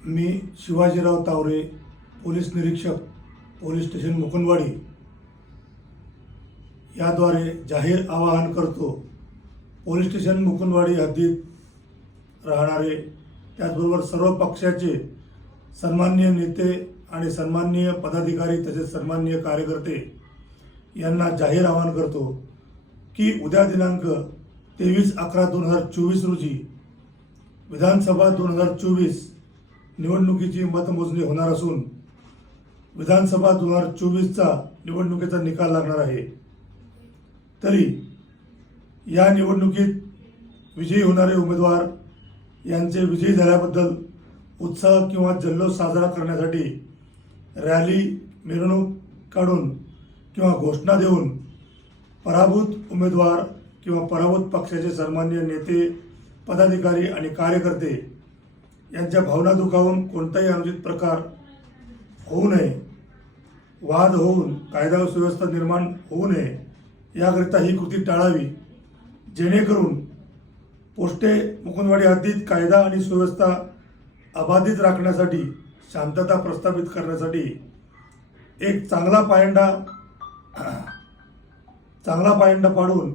मी Shivajirao Taware, police निरीक्षक, police station Mukundwadi याद्वारे जाहीर आवाहन करतो. पोलीस स्टेशन मुकुंदवाडी हद्दीत राहणारे, त्याचबरोबर सर्व पक्षाचे सन्माननीय नेते आणि सन्माननीय पदाधिकारी तसेच सन्माननीय कार्यकर्ते यांना जाहीर आवाहन करतो की उद्या दिनांक 23/11/2024 रोजी विधानसभा 2024 निवडणुकीची मतमोजणी होणार असून विधानसभा 2024चा निवडणुकीचा निकाल लागणार आहे. तरी या निवडणुकीत विजयी होणारे उमेदवार यांचे विजयी झाल्याबद्दल उत्साह किंवा जल्लोष साजरा करण्यासाठी रॅली, मिरवणूक काढून किंवा घोषणा देऊन पराभूत उमेदवार किंवा पराभूत पक्षाचे सन्माननीय नेते, पदाधिकारी आणि कार्यकर्ते यांच्या भावना दुखावून कोणताही अनुचित प्रकार होऊ नये, वाद होऊन कायदा व सुव्यवस्था निर्माण होऊ नये याकरिता ही कृती टाळावी, जेणेकरून पोस्टे मुकुंदवाडी हद्दीत कायदा आणि सुव्यवस्था अबाधित राखण्यासाठी, शांतता प्रस्थापित करण्यासाठी एक चांगला पायंडा पाडून